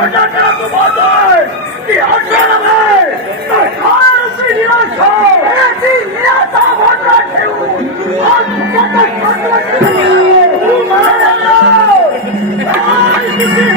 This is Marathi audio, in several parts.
घटाच्या तू बोलतोय ती अक्षर आहे सरकारची निराशा ती निराशा भोंडा ठेवून तू म्हणाला काय तुझी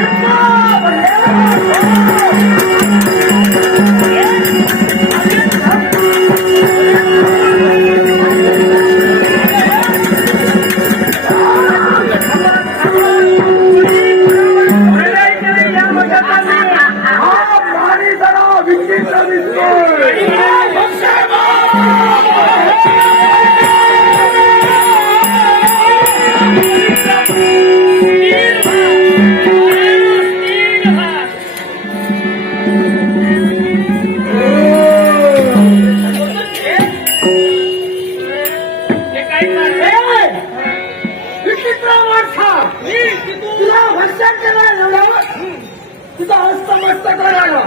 तुझा हस्तमस्त करायला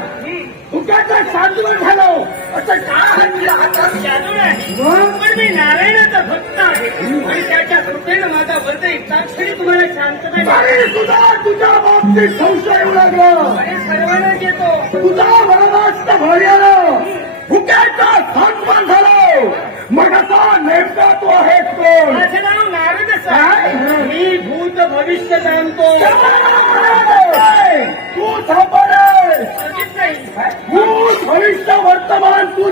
तुझ्याचा शांतवन झालो असं काय तुला हातात जादू आहे पण मी नारायणाचा भक्त आहे आणि त्याच्या कृपेनं माझा व्रत एकाक्षरी तुम्हाला शांतता अरे तुझ्या बाबतीत संशय येऊ लागला आणि सर्वांनाच येतो तुझा वरदास्त भर्याला भुक्याचा शांतवन झालो मग असा नेमका तू आहेस कोण माझं नाव नारद आहे मी भूत भविष्य जाणतो तू थांबणे नाही भूत भविष्य वर्तमान तू